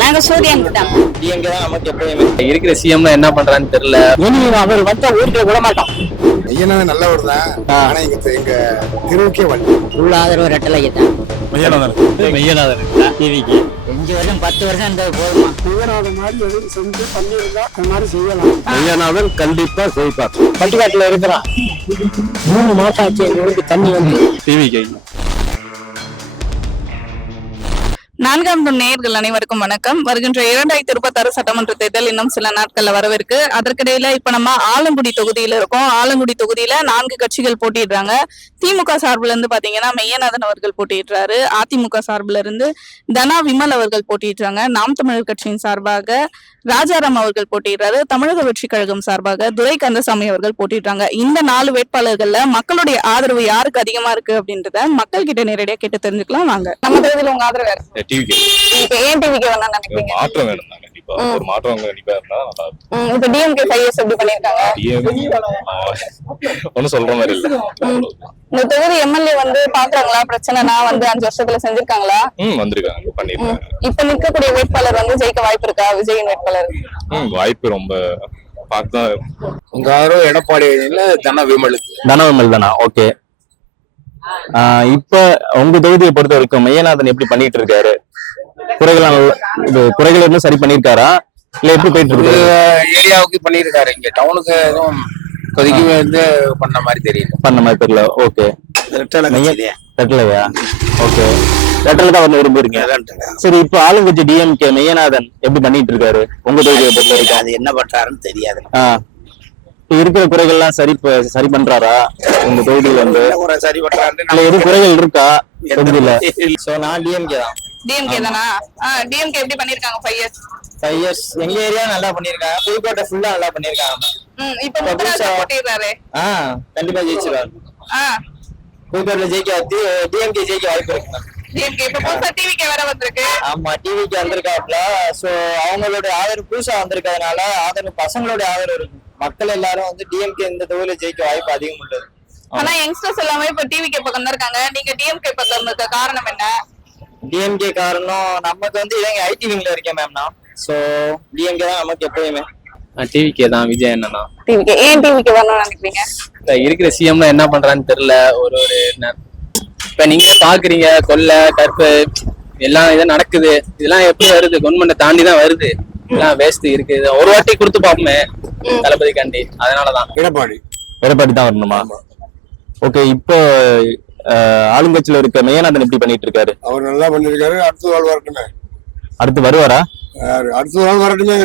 நாங்க சூரியனுக்கு தான். டிஎம்கே தான் நமக்கு எப்பயுமே. இருக்கிற சிஎம்ல என்ன பண்றான்னு தெரியல. அவர் வந்தா ஊருக்குள்ள விட மாட்டோம். மெய்யனாதான் நல்லவர் தான். ஆனா எங்க தெருவுக்கே வந்து உள்ள ஆதரவு ரெட்டலைக்கு தான். மெய்யநாதன் டிவிக்கு 5 வருஷம் 10 வருஷம் இருந்தது போதுமா? மெய்யனாத மாதிரி எதுவும் செஞ்சு பண்ணியிருந்தா அந்த மாதிரி செய்யலாம். மெய்யநாதன் கண்டிப்பா செய்வார். பட்டிக்காட்டுல இருக்கிறான். 3 மாசம் ஆச்சு எங்க ஊருக்கு தண்ணி வந்து. டிவிக்கு 4ஆம் நேயர்கள் அனைவருக்கும் வணக்கம். வருகின்ற 2026 சட்டமன்ற தேர்தல் இன்னும் சில நாட்கள்ல வரவிருக்கு. அதற்கிடையில இப்ப நம்ம ஆலங்குடி தொகுதியில இருக்கோம். ஆலங்குடி தொகுதியில 4 கட்சிகள் போட்டிடுறாங்க. திமுக சார்பில இருந்து பாத்தீங்கன்னா மெய்யநாதன் அவர்கள் போட்டிடுறாரு. அதிமுக சார்பில இருந்து தனா விமல் அவர்கள் போட்டிடுறாங்க. நாம் தமிழர் கட்சியின் சார்பாக ராஜாராம் அவர்கள் போட்டிடுறாரு. தமிழக வெற்றி கழகம் சார்பாக துரை கந்தசாமி அவர்கள் போட்டிடுறாங்க. இந்த 4 வேட்பாளர்கள்ல மக்களுடைய ஆதரவு யாருக்கு அதிகமா இருக்கு அப்படின்றத மக்கள் கிட்ட நேரடியா கேட்டு தெரிஞ்சுக்கலாம். வாங்க. நம்ம தொகுதியில உங்க ஆதரவு யாரு? டிவிக்கு. ஏன் டிவிக்கு வேணாம்னு நினைக்கிறீங்க? மாற்றம் வேணும் தான் கண்டிப்பா. ஒரு மாற்றம் கண்டிப்பா இருந்தா நல்லா இருக்கும். இப்ப டிஎம்கே 5 இயர்ஸ் எப்படி பண்ணிருக்காங்க? ஒன்னும் சொல்ற மாதிரி இல்ல. இந்த தொகுதி எம்எல்ஏ வந்து பாக்குறாங்களா பிரச்சனைனா வந்து 5 வருஷத்துல செஞ்சிருக்காங்களா? வந்திருக்காங்க, பண்ணிருக்காங்க. இப்ப நிக்கக்கூடிய வேட்பாளர் வந்து ஜெயிக்க வாய்ப்பு இருக்கா? விஜயின் வேட்பாளர் வாய்ப்பு ரொம்ப பார்த்தா. உங்க ஆதரவு எடப்பாடி தன தனவிமல் தானா? ஓகே. இப்ப உங்க தொகுதியை பொறுத்த வரைக்கும் மெய்யநாதன் எப்படி பண்ணிட்டு இருக்காரு? குறைகள் இன்னும் சரி பண்ணிருக்காரா இல்ல எப்படி போயிட்டு இருக்கு? ஏரியாவுக்கு பண்ணிருக்காரு. இங்க டவுனுக்கு எதுவும் இப்போதைக்கு வந்து பண்ண மாதிரி தெரியல. ஓகே. ரெட்டலையா? ஓகே. ரெட்டலை தான் வந்து விரும்புறீங்க. சரி, இப்ப ஆளுங்கட்சி டிஎம்கே மெய்யநாதன் எப்படி பண்ணிட்டு இருக்காரு உங்க தொகுதியை பொறுத்த வரைக்கும்? அது என்ன பண்றாருன்னு தெரியாது. இருக்கிற குறைகள்லாம் சரி பண்றாரா உங்க தொகுதியில வந்து? சரி பண்றாரு. எது குறைகள் இருக்கா தொகுதியில? நான் டிஎம்கே தான். டிஎம்கே தானா? டிஎம்கே எப்படி பண்ணிருக்காங்க 5 இயர்ஸ்? 5 இயர்ஸ் எங்க ஏரியா நல்லா பண்ணிருக்காங்க. புதுக்கோட்டை ஃபுல்லா நல்லா பண்ணிருக்காங்க. இப்ப முத்துராஜ் போட்டிடுறாரு. கண்டிப்பா ஜெயிச்சிருவாரு. புதுக்கோட்டை ஜெயிக்க டிஎம்கே ஜெயிக்க வாய்ப்பு இருக்கு. டிஎம்கே இப்ப புதுசா டிவிகே வேற வந்திருக்கு. ஆமா, டிவிக்கு வந்திருக்காப்ல. சோ அவங்களோட ஆதரவு புதுசா வந்திருக்கிறதுனால ஆதரவு பசங்களோட ஆதரவு இருக்கு. மக்கள் எல்லாரும் வந்து டிஎம்கே இந்த தொகுதியில ஜெயிக்க வாய்ப்பு அதிகம் உள்ளது. ஆனா யங்ஸ்டர்ஸ் எல்லாமே இப்ப டிவிகே பக்கம் தான் இருக்காங்க. நீங்க டிஎம்கே பக்கம் இருக்க காரணம் என்ன? டிஎம்கே காரணம் நமக்கு வந்து இவங்க ஐடி விங்ல இருக்கேன் மேம்னா. சோ டிஎம்கே தான் நமக்கு எப்பயுமே. டிவிகே தான். விஜய் என்னன்னா டிவிகே. ஏன் டிவிகே வரணும்னு நினைக்கிறீங்க? இருக்கிற சிஎம்ல என்ன பண்றான்னு தெரியல. ஒரு இப்ப நீங்க பாக்குறீங்க கொள்ளை கற்பு எல்லாம் இதான் நடக்குது. இதெல்லாம் எப்படி வருது? கவர்மெண்ட்டை தாண்டி தான் வருது. எல்லாம் வேஸ்ட் இருக்கு. ஒரு வாட்டி கொடுத்து பாப்போமே தளபதி காண்டி. அதனாலதான் எடப்பாடி தான் வரணுமா? ஓகே. இப்போ ஆளுங்கட்சியில இருக்க மெய்யநாதன் எப்படி பண்ணிட்டு இருக்காரு? அவர் நல்லா பண்ணிருக்காரு. அடுத்த நாள் வரட்டுமே. அடுத்து வருவாரா? அடுத்த நாள் வரட்டுமே.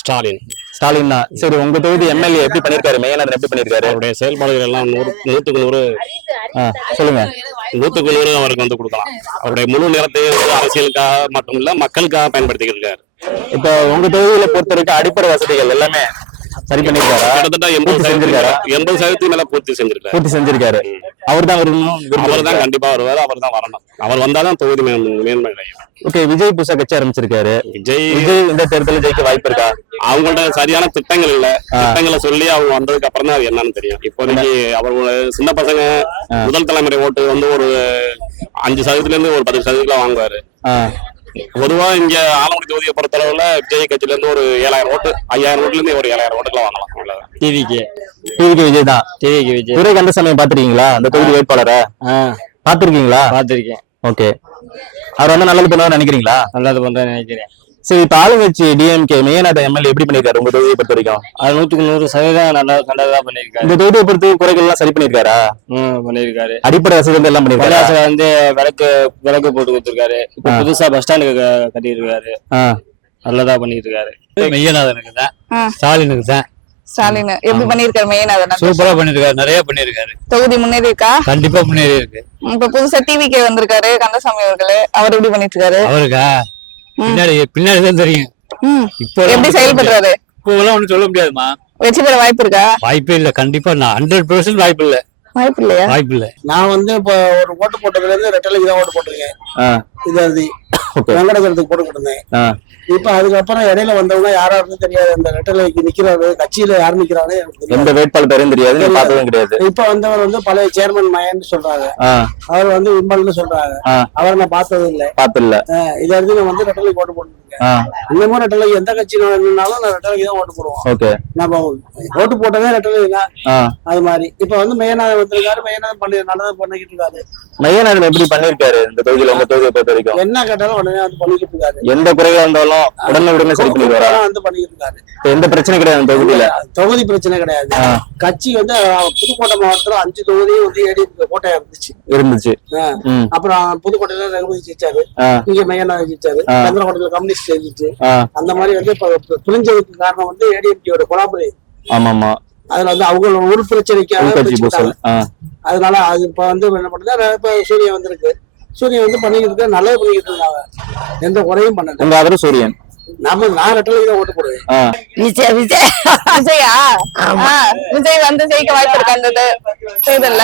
ஸ்டாலின் தான். சரி, உங்க தொகுதி எம்எல்ஏ எப்படி பண்ணிருக்காரு? மெய்யநாதன் எப்படி பண்ணிருக்காரு? அவருடைய செயல்பாடுகள் எல்லாம் 100க்கு 100 சொல்லுங்க. 100க்கு 100 அவருக்கு வந்து கொடுக்கலாம். அவருடைய முழு நேரத்தையும் அரசியலுக்காக மட்டும் இல்ல மக்களுக்காக பயன்படுத்திக்கிட்டு இருக்காரு. இப்ப உங்க தொகுதியில பொறுத்த வரைக்கும் அடிப்படை வசதிகள் எல்லாமே சரி பண்ணிருக்காரா? கிட்டத்தட்ட 80% மேல பூர்த்தி செஞ்சிருக்காரு. அவர் தான் கண்டிப்பா வருவாரு. அவர் தான் வரணும். அவர் வந்தாதான் தொகுதி மேன்மை அடையும். ஓகே. விஜய் புதுசா கட்சி ஆரம்பிச்சிருக்காரு. விஜய் இந்த தேர்தலில் ஜெயிக்க வாய்ப்பு இருக்கா? அவங்கள்ட்ட சரியான திட்டங்கள் இல்ல. திட்டங்களை சொல்லி அவங்க வந்ததுக்கு அப்புறம் தான் என்னன்னு தெரியும். இப்போதைக்கு அவர் சின்ன பசங்க முதல் தலைமுறை ஓட்டு வந்து ஒரு 5% இருந்து ஒரு 10% வாங்குவாரு. பொதுவா இங்க ஆலங்குடி தொகுதியை பொறுத்தளவுல விஜய் கட்சியில இருந்து ஒரு 7000 ஓட்டு 5000 ஓட்டுல இருந்து ஒரு 7000 ஓட்டுல வாங்கலாம். டிவிக்கு விஜய் தான். டிவிக்கு விஜய். துரை கந்தசாமி பாத்துருக்கீங்களா? அந்த தொகுதி வேட்பாளரை பாத்துருக்கீங்களா? பாத்திருக்கேன். ஓகே. அவர் வந்து நல்லது பண்ணுவாரு நினைக்கிறீங்களா? நல்லது பண்றேன்னு நினைக்கிறேன். சரி, இப்ப ஆளுங்கட்சி டிஎம்கே மெய்யநாதன் எம்எல்ஏ எப்படி பண்ணிருக்காரு உங்க தொகுதியை பொறுத்த வரைக்கும்? அது 100க்கு 100% நல்லதா பண்ணிருக்காரு. இந்த தொகுதியை பொறுத்து குறைகள் எல்லாம் சரி பண்ணிருக்காரா? பண்ணிருக்காரு. அடிப்படை வசதி எல்லாம் பண்ணிருக்காரு. வந்து விளக்கு போட்டு கொடுத்துருக்காரு. இப்ப புதுசா பஸ் ஸ்டாண்டுக்கு கட்டியிருக்காரு. நல்லதா பண்ணிட்டு இருக்காரு. மெய்யநாதனுக்கு தான். ஸ்டாலினுக்கு தான். ஸ்டாலின் எப்படி பண்ணிருக்காரு? மெய்யநாதன் சூப்பரா பண்ணிருக்காரு. நிறைய பண்ணிருக்காரு. தொகுதி முன்னேறி இருக்கா? கண்டிப்பா முன்னேறி இருக்கு. இப்ப புதுசா டிவிகே வந்திருக்காரு கந்தசாமி அவர்களே. அவர் எப்படி பண்ணிட்டு இருக்காரு? அவருக்கா பின்னாடிதான் தெரியும். இப்போ எப்படி செயல்படுறாரு? இப்பெல்லாம் ஒண்ணும் சொல்ல முடியாதுமா. வெற்றி பெற வாய்ப்பு இருக்கா? வாய்ப்பே இல்ல. கண்டிப்பா 100% வாய்ப்பு இல்ல. வாய்ப்பு இல்ல. நான் வந்து இப்ப ஒரு ஓட்டு போட்டதுல இருந்து ரெட்டலைக்கு தான் ஓட்டு போட்டிருக்கேன். இது வெங்கடகரத்துக்கு போட்டு கொடுத்தேன். இப்ப அதுக்கப்புறம் இடையில வந்தவங்க யாராருன்னு தெரியாது. அந்த ரெட்டலைக்கு நிக்கிறாரு, கட்சியில யாரு நிக்கிறாரு, எந்த வேட்பாளர் பேரும் தெரியாது, பார்த்ததும் கிடையாது. இப்ப வந்தவர் வந்து பழைய சேர்மன் மயன் சொல்றாங்க. அவர் வந்து விமல்னு சொல்றாங்க. அவரை நான் பார்த்ததும் இல்ல. இது நான் வந்து ரெட்டலைக்கு ஓட்டு போட்டுருக்கேன். இன்னமும் ரெட்டலை எந்த கட்சி இருந்தாலும் நான் ரெட்டலைக்கு தான் ஓட்டு போடுவோம். ஓகே. நம்ம ஓட்டு போட்டதே ரெட்டலை தான். அது மாதிரி இப்ப வந்து மெய்யநாதன் வந்திருக்காரு. மெய்யநாதன் பண்ணி நல்லதா பண்ணிக்கிட்டு இருக்காரு. மெய்யநாதன் எப்படி பண்ணிருக்காரு இந்த தொகுதியில, உங்க தொகுதியை பொறுத்த வரைக்கும்? என்ன கேட்டாலும் உடனே வந்து பண்ணிக்கிட்டு இருக்காரு. எந்த குறைகள் இருந்தாலும் உடனே சரி பண்ணிடுவாரு. வந்து பண்ணிக்கிட்டு இருக்காரு. எந்த பிரச்சனை கிடையாது அந்த தொகுதியில. தொகுதி பிரச்சனை கிடையாது. கட்சி வந்து புதுக்கோட்டை மாவட்டத்துல 5 தொகுதியும் வந்து ஏடிஎம்கே கோட்டையா இருந்துச்சு. அப்புறம் புதுக்கோட்டையில ரகுபதி ஜெயிச்சாரு. இங்க மெய்யநாதன் ஜெயிச்சாரு. சந்திரகோட்டையில கம்யூனிஸ்ட் ஜெயிச்சு. அந்த மாதிரி வந்து இப்ப பிரிஞ்சதுக்கு காரணம் வந்து ஏடிஎம்கேயோட கொலாபரே. ஆமா. அதுல வந்து அவங்க ஒரு பிரச்சனைக்காக அதனால அது இப்ப வந்து என்ன பண்ணுது, இப்ப சூரியன் வந்திருக்கு. சூரியன் வந்து பண்ணிக்கிட்டு இருக்க, நல்லது பண்ணிக்கிட்டு இருக்காங்க. எந்த குறையும் பண்ணல. உங்க ஆதரவு சூரியன். நான் ரெட்டலைக்கு தான் ஓட்டு போடுவேன். விஜயா விஜய் வந்து ஜெயிக்க வாய்ப்பு இருக்கு அந்த தேர்தல்ல.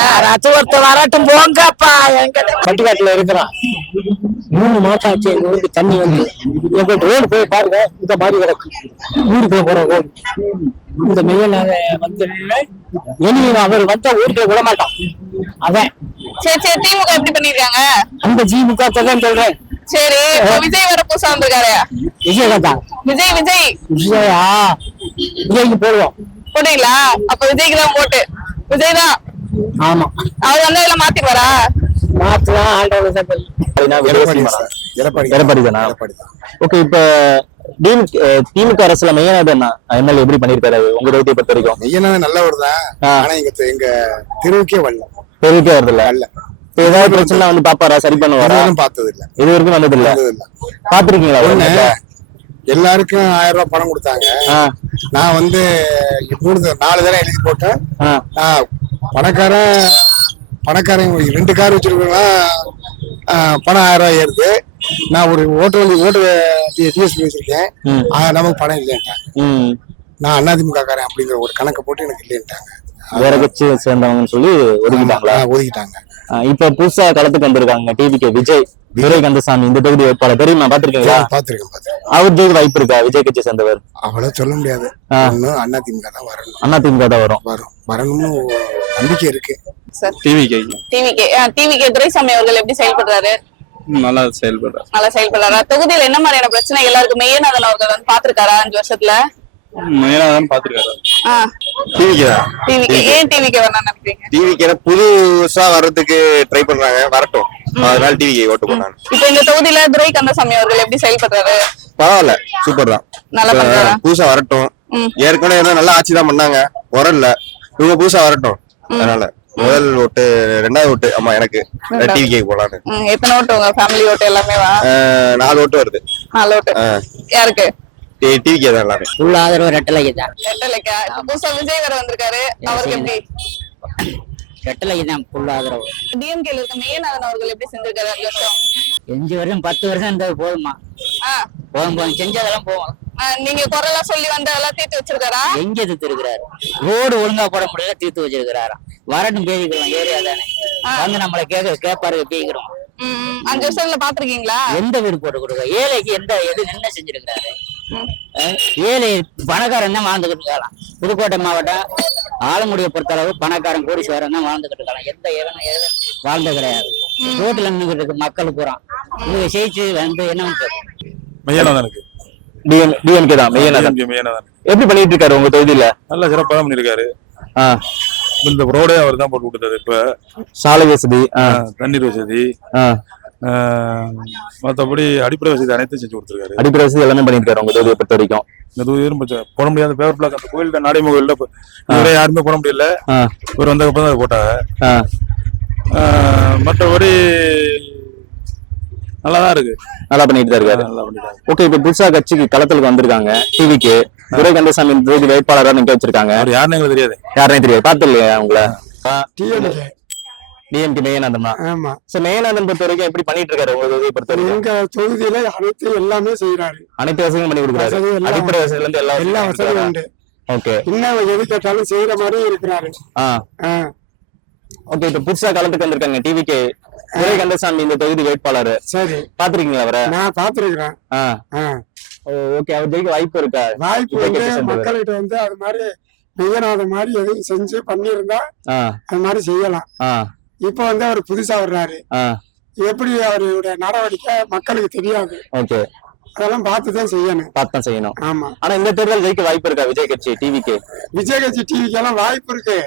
வரட்டும் போங்கப்பா. பட்டிக்காட்டுல இருக்கிறான் 3 மாசம் ஆச்சு. எங்க ஊருக்கு தண்ணி வந்து எங்க ரோடு போய் பாருங்க, இந்த மாதிரி கிடக்கு. ஊருக்குள்ள போற ரோடு. இந்த மெய்யநாதன் வந்து இனி அவர் வந்தா ஊருக்குள்ள விட மாட்டான். அதான். சரி திமுக எப்படி பண்ணிருக்காங்க? அந்த திமுக தான் சொல்றேன். சரி விஜய் வர புதுசா வந்திருக்காரு. விஜயகாந்தா விஜயா விஜய்க்கு போடுவோம். போடுவீங்களா? அப்ப விஜய்க்கு தான் போட்டு. விஜய் தான். ஆமா. அவர் வந்தா எல்லாம் மாத்திடுவாரா? மாத்தலாம். எடப்பாடி தானா? ஓகே. இப்ப திமுக அரசுல மெய்யநாதன் எம்எல்ஏ எப்படி பண்ணிருக்காரு உங்க தொகுதியை பொறுத்த வரைக்கும்? மெய்யநாதன் நல்லவர் தான். ஆனா எங்க தெருவுக்கே வரல. தெருவுக்கே வருது இல்ல. ஏதாவது பிரச்சனை வந்து பாப்பாரா, சரி பண்ணுவாரா? பார்த்தது இல்ல. இது வரைக்கும் வந்தது இல்ல. பாத்துருக்கீங்களா? எல்லாருக்கும் 1000 ரூபாய் பணம் கொடுத்தாங்க. நான் வந்து 4 தடவை எழுதி போட்டேன். பணக்காரன் 2 கார் வச்சிருக்கா பணம் 1000 ரூபாய் ஏறுது. நான் ஒரு ஓட்டு டிஎஸ்பி வச்சிருக்கேன். நமக்கு பணம் இல்லைன்ட்டாங்க. நான் அதிமுக காரன் அப்படிங்கிற ஒரு கணக்கை போட்டு எனக்கு இல்லைன்ட்டாங்க. வேற கட்சி சேர்ந்தவங்கன்னு சொல்லி ஒதுக்கிட்டாங்க. இப்ப புதுசா களத்துக்கு வந்திருக்காங்க டிவிகே விஜய் கந்தசாமி. இந்த தொகுதி வேட்பாளர் தெரியுமா? பாத்திருக்கீங்களா? பாத்திருக்கேன். அவர் ஜெயிக்க வாய்ப்பு இருக்கா? விஜய் கட்சி சேர்ந்தவர். அவ்வளவு சொல்ல முடியாது. அதிமுக தான் வரணும். அதிமுக தான் வரணும்னு நம்பிக்கை இருக்கு. டிவிகே துரைசாமி அவர்கள் எப்படி செயல்படுறாரு? நல்லா செயல்படுறாரு. தொகுதியில என்ன மாதிரியான பிரச்சனை எல்லாருக்கும் மெய்யநாதன் அவர்கள் வந்து பாத்துருக்காரா 5 வருஷத்துல? புதுசா வர்றதுக்கு ட்ரை பண்றாங்க. வரட்டும். அதனால டிவிக்கு ஓட்டு போட்டாங்க. இப்ப இந்த தொகுதியில துரை கந்தசாமி அவர்கள் எப்படி செயல்படுறாரு? பரவாயில்ல, சூப்பர் தான். நல்லா பண்றாரா? புதுசா வரட்டும். ஏற்கனவே நல்லா ஆட்சி தான் பண்ணாங்க, வரல. இவங்க புதுசா வரட்டும். அதனால முதல் ஓட்டு, 2வது ஓட்டு ஆமா எனக்கு டிவிக்கு போலான்னு. எத்தனை ஓட்டு உங்க ஃபேமிலி ஓட்டு எல்லாமே? 4 ஓட்டு வருது. 4 ஓட்டு யாருக்கு? டிவிக்கு தான் எல்லாமே. உள்ள ஆதரவு ரெட்டலைக்கு தான். ரெட்டலைக்கா? புதுசா விஜய் வேற வந்திருக்காரு, அவருக்கு எப்படி? ரெட்டலைக்கு தான் ஃபுல் ஆதரவு. டிஎம்கேல இருக்க மெய்யநாதன் அவர்கள் எப்படி செஞ்சிருக்காரு 5 வருஷம்? 5 வருஷம் 10 வருஷம் இருந்தது போதுமா? போதும் செஞ்சதெல்லாம் போவோம். நீங்க குரலாம் சொல்லி வந்து அதெல்லாம் தீர்த்து வச்சிருக்காரா? எங்க தீர்த்து இருக்கிறாரு? ரோடு ஒழுங்கா போட முடியல, தீர்த்து வச்சிருக்கிறாரா? வரட்டும், பேசிக்கிறோம். ஏரியா தானே வந்து நம்மளை கேட்பாரு, பேசிக்கிறோம். 5 வருஷத்துல பாத்துருக்கீங்களா? எந்த வீடு போட்டு கொடுக்க? ஏழைக்கு எது என்ன செஞ்சிருக்கிறாரு? ஏழை பணக்காரன் தான் வாழ்ந்துகிட்டு இருக்கலாம். புதுக்கோட்டை மாவட்டம் ஆலங்குடியை பொறுத்தளவு பணக்காரன் கோடீஸ்வரன் தான் வாழ்ந்துகிட்டு இருக்கலாம். எந்த ஏழை வாழ்ந்து கிடையாது. ரோட்ல நின்றுகிட்டு இருக்கு மக்கள் பூரா. இவங்க ஜெயிச்சு வந்து என்ன மெய்யநாதனுக்கு டிஎம்கே தான். மெய்யநாதன் எப்படி பண்ணிட்டு இருக்காரு உங்க தொகுதியில? நல்லா சிறப்பாக தான் பண்ணிருக்காரு. இந்த ரோடே அவர் தான் போட்டு கொடுத்தது. இப்ப சாலை வசதி, தண்ணீர் வசதி, மற்றபடி அடிப்படை வசதி அனைத்தும் செஞ்சு கொடுத்துருக்காரு. அடிப்படை வசதி எல்லாமே பண்ணிருக்காரு உங்க தொகுதியை பொறுத்த வரைக்கும். இந்த தொகுதி போட முடியாத பேப்பர் பிளாக் அந்த கோயில்கிட்ட நாடைமுக கோயில்ல யாருமே போட முடியல. இவர் வந்ததுக்கப்புறம் தான் போட்டாங்க. மற்றபடி நல்லாதான் இருக்கு. நல்லா பண்ணிட்டு தான் இருக்காரு. ஓகே. இப்ப புதுசா கட்சிக்கு களத்துக்கு வந்திருக்காங்க டிவிக்கு. துரை கந்தசாமி தொகுதி வேட்பாளரா நிக்க வச்சிருக்காங்க. யாருன்னு எங்களுக்கு தெரியாது. யாருன்னு தெரியாது. பாத்து இல்லையா உங்களை? டிஎம்கே மெய்யநாதன் தான். ஆமா. மெய்யநாதன் பொறுத்த வரைக்கும் எப்படி பண்ணிட்டு இருக்காரு உங்க தொகுதியை பொறுத்த வரைக்கும்? எங்க தொகுதியில அனைத்து எல்லாமே செய்யறாரு. அனைத்து வசதியும் பண்ணி கொடுக்குறாரு. அடிப்படை வசதியில இருந்து எல்லா வசதியும் உண்டு. ஓகே. இன்னும் எது கேட்டாலும் செய்யற மாதிரி இருக்கிறாரு. ஓகே. இப்ப புதுசா களத்துக்கு வந்திருக்காங்க டிவிகே துரை கந்தசாமி இந்த தொகுதி வேட்பாளர். சரி, பாத்துருக்கீங்களா அவரை? நான் பாத்துருக்கிறேன். ஓகே. அவர் ஜெயிக்க வாய்ப்பு இருக்கா? வாய்ப்பு மக்கள்கிட்ட வந்து அது மாதிரி மெய்யநாதன் மாதிரி எதுவும் செஞ்சு பண்ணியிருந்தா அது மாதிரி செய்யலாம். இப்ப வந்து அவர் புதுசா வர்றாரு. எப்படி அவருடைய நடவடிக்கை மக்களுக்கு தெரியாது. ஓகே. அதெல்லாம் பார்த்துதான் செய்யணும். பார்த்து செய்யணும். ஆமா. ஆனா இந்த தேர்தல் ஜெயிக்க வாய்ப்பு இருக்கா விஜய் கட்சி டிவிக்கு? விஜய் கட்சி டிவிக்கு எல்லாம் வாய்ப்பு இருக்கு.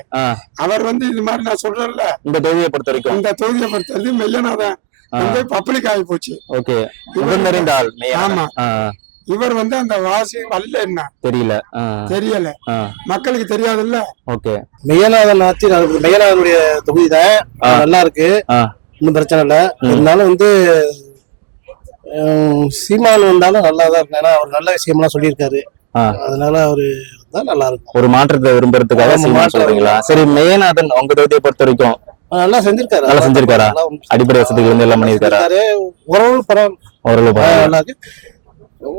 அவர் இது மாதிரி நான் சொல்றேன்ல, இந்த தொகுதியை பொறுத்த வரைக்கும் இந்த தொகுதியை பொறுத்தவரை மெய்யனாதான் பப்ளிக் ஆகி போச்சு. ஓகே. நிறைந்த ஆள். ஆமா. இவர் அந்த வாசி வரல என்ன தெரியல, மக்களுக்கு தெரியாதுல்ல. ஓகே. மெய்யநாதன் ஆட்சி மெய்யநாதனுடைய தொகுதி தான் நல்லா இருக்கு, ஒன்றும் பிரச்சனை இல்லை. இருந்தாலும் சீமான் வந்தாலும் நல்லா தான் இருக்கு. ஏன்னா அவர் நல்ல விஷயம்லாம் சொல்லியிருக்காரு, அதனால அவரு தான் நல்லா இருக்கும். ஒரு மாற்றத்தை விரும்புறதுக்காக சீமான் சொல்றீங்களா? சரி, மெய்யநாதன் உங்க தொகுதியை பொறுத்த வரைக்கும் நல்லா செஞ்சிருக்காரு. நல்லா செஞ்சிருக்காரா? அடிப்படை வசதிகள் இருந்து எல்லாம் பண்ணிருக்காரு. ஓரளவு பரவாயில்ல, நல்லா இருக்கு.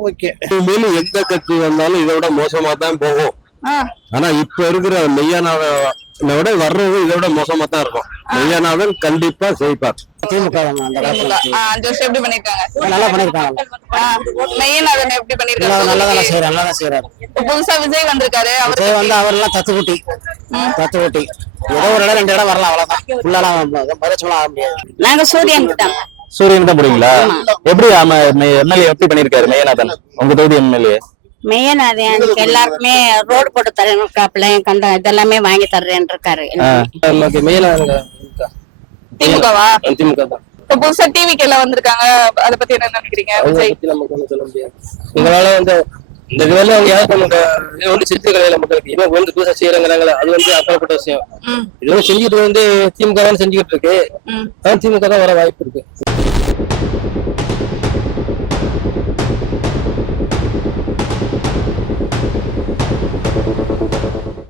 ஓகே. மேலும் எந்த கட்சி வந்தாலும் இதை விட மோசமா தான் போகும். ஆனா இப்ப இருக்கிற மெய்யநாதனை விட வர்றது இதை விட மோசமா தான் இருக்கும். மெய்யநாதன் கண்டிப்பா ஜெயிப்பார். திமுக 5 வருஷம் எப்படி பண்ணிருக்காங்க? நல்லா பண்ணிருக்காங்க. மெய்யநாதன் எப்படி பண்ணிருக்காங்க? நல்லா செய்யறாரு. புதுசா விஜய் வந்திருக்காரு, அவரெல்லாம் தத்து குட்டி ஏதோ ஒரு இடம் 2 இடம் வரலாம், அவ்வளவுதான். ஃபுல்லா ஆக முடியாது. நாங்க சூரியன் தான் போறீங்களா? எப்படி எம்எல்ஏ எப்படி பண்ணிருக்காரு மெய்யநாதன் உங்க தொகுதி எம்எல்ஏ? மெய்யநாதன் எல்லாருக்குமே ரோடு போட்டு தரேன், இதெல்லாமே வாங்கி தர்றேன் இருக்காரு. திமுகவா? திமுக தான். புதுசா டிவிக்கு எல்லாம் வந்திருக்காங்க, அத பத்தி என்ன நினைக்கிறீங்க? சொல்ல முடியாது. இதனால இந்த வேலை அவங்க யாருக்கு சிறுத்தை கலையில மக்களுக்கு இவங்க புதுசா செய்யறாங்கிறாங்களே, அது அப்பாற்பட்ட விஷயம். இது செஞ்சுட்டு திமுக தான் செஞ்சுக்கிட்டு இருக்கு. திமுக தான் வர வாய்ப்பு இருக்கு.